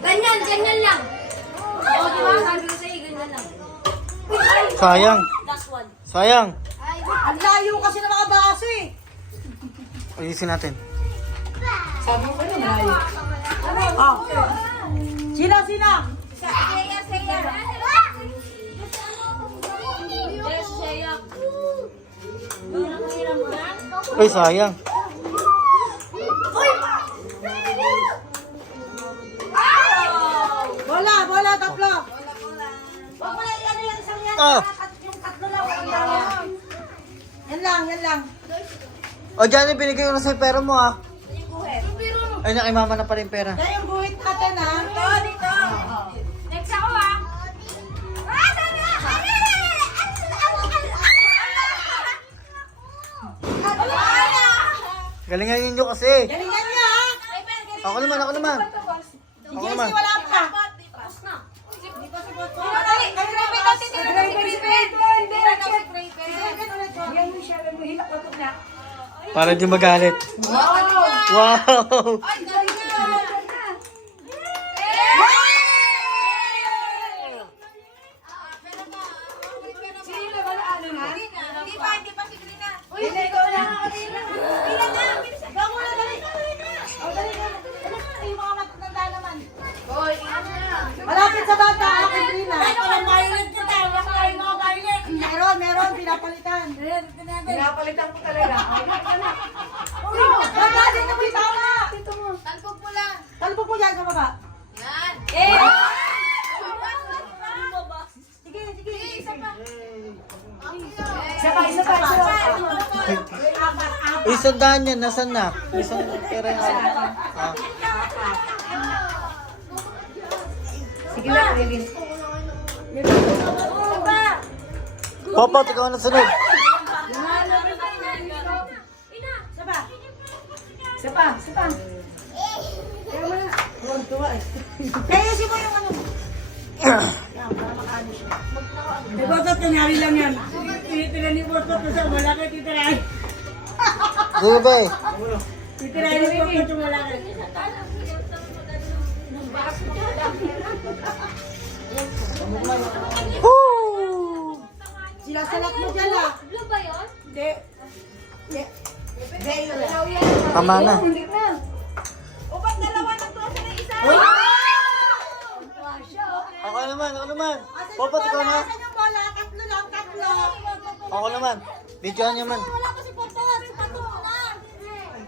Ganyan, ganyan lang. Oo, di ba? Sabi ko sa'yo, ganyan lang. Sayang. Last one. Sayang. Ang layo kasi na mga baso eh. Ayusin natin. Sabi ko na layo. Oh. Sina? Seya, Seya. Yes, Seya. Hirap mo yan? Ay, sayang. Bola, tatlo. Wag mo na ano yan, isang yan. Ah. Yung tatlo lang. Yan lang. O, Johnny, binigay ko na sa'yo pera mo, ah. Yung biro mo. Ay, kay mama na pala yung pera. Kaya yung buhit natin ha. Dito. Next ako, ah. Galingan nyo kasi. Galingan niya ha. Ako naman. Si Jessie wala pa. Tapos na. Para di magalit. Wow! Malapit sa bata, akin Brina. Meron, pinapalitan. Pinapalitan ko talaga. Baba, dito mo itama. Talbog mo yan sa baba. Sige. Isa pa. Isang daan yan. Nasaan na? Isang pera na. Ah. Sige na, Kevin. Papa, ikaw na sunod. Isa pa. Kaya si mo yung ano. Yan, para makaano siya. Di ba ito, nangyari lang yan? Titira ni Boss Boss sa malaki, titirahin. Sige ba eh? Titirahin ni Boss Boss sa malaki. Woo! Sila-salat mo dyan ah. Blue ba yun? Hindi. Tama na. Ako naman. Papa, ikaw na. Asan yung bola? Tatlo lang. Ako naman. Videoan niyo man.